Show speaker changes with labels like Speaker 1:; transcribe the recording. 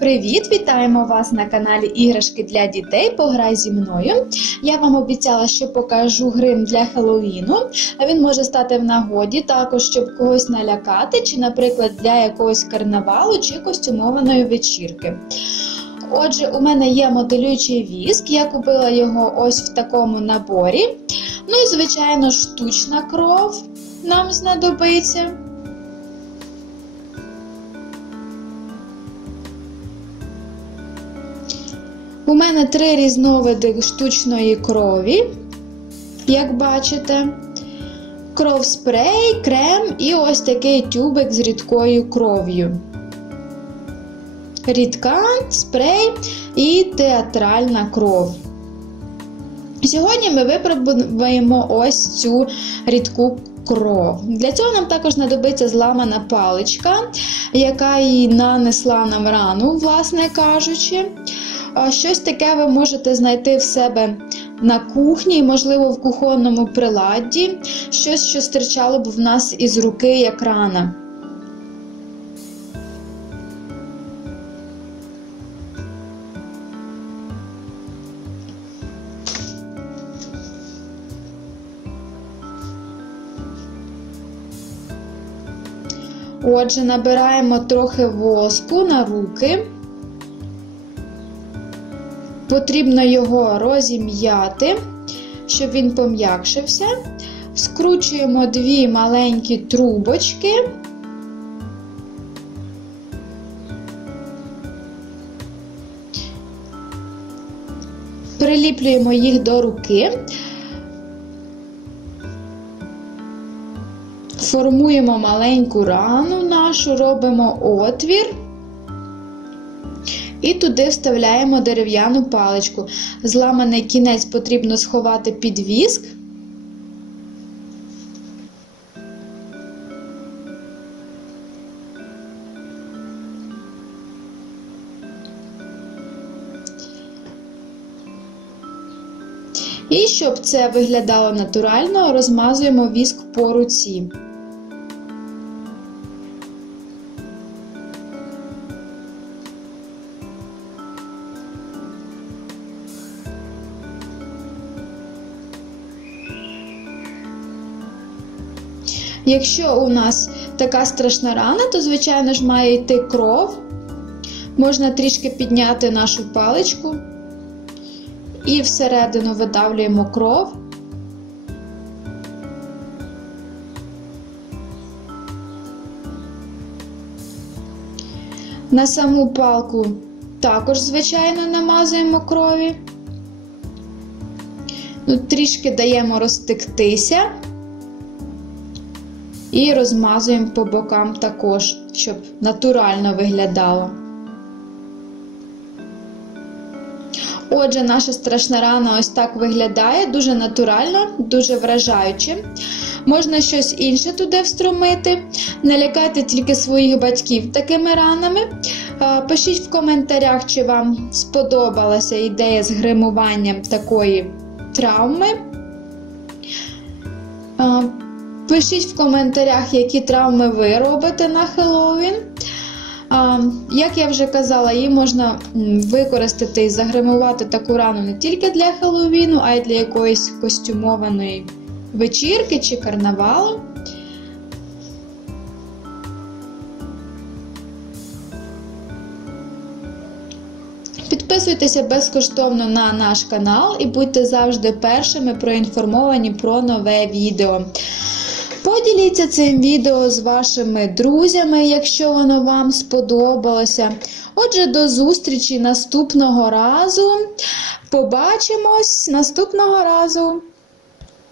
Speaker 1: Привіт! Вітаємо вас на каналі Іграшки для дітей. Пограй зі мною. Я вам обіцяла, що покажу грим для Хеллоуіну. Він може стати в нагоді, також щоб когось налякати, чи, наприклад, для якогось карнавалу чи костюмованої вечірки. Отже, у мене є моделюючий віск, я купила його ось в такому наборі. Ну і, звичайно, штучна кров нам знадобиться. У мене три різновиди штучної крові, як бачите. Кров спрей, крем і ось такий тюбик з рідкою кров'ю. Рідка, спрей і театральна кров. Сьогодні ми випробуємо ось цю рідку кров. Для цього нам також знадобиться зламана паличка, яка їй нанесла нам рану, власне кажучи. Щось таке ви можете знайти в себе на кухні, можливо, в кухонному приладді, щось, що стирчало б в нас із руки як рана. Отже, набираємо трохи воску на руки. Потрібно його розім'яти, щоб він пом'якшився. Скручуємо дві маленькі трубочки. Приліплюємо їх до руки, формуємо маленьку рану нашу, робимо отвір. І туди вставляємо дерев'яну паличку. Зламаний кінець потрібно сховати під віск. І щоб це виглядало натурально, розмазуємо віск по руці. Якщо у нас така страшна рана, то, звичайно ж, має йти кров. Можна трішки підняти нашу паличку і всередину видавлюємо кров. На саму палку також, звичайно, намазуємо крові. Ну, Трішки даємо розтектися. І розмазуємо по бокам також, щоб натурально виглядало. Отже, наша страшна рана ось так виглядає, дуже натурально, дуже вражаюче. Можна щось інше туди встромити. Не лякайте тільки своїх батьків такими ранами. Пишіть в коментарях, чи вам сподобалася ідея з гримуванням такої травми. Пишіть в коментарях, які травми ви робите на Хеллоуін. Як я вже казала, її можна використати і загримувати таку рану не тільки для Хеллоуіну, а й для якоїсь костюмованої вечірки чи карнавалу. Підписуйтеся безкоштовно на наш канал і будьте завжди першими проінформовані про нове відео. Поділіться цим відео з вашими друзями, якщо воно вам сподобалося. Отже, до зустрічі наступного разу. Побачимось наступного разу!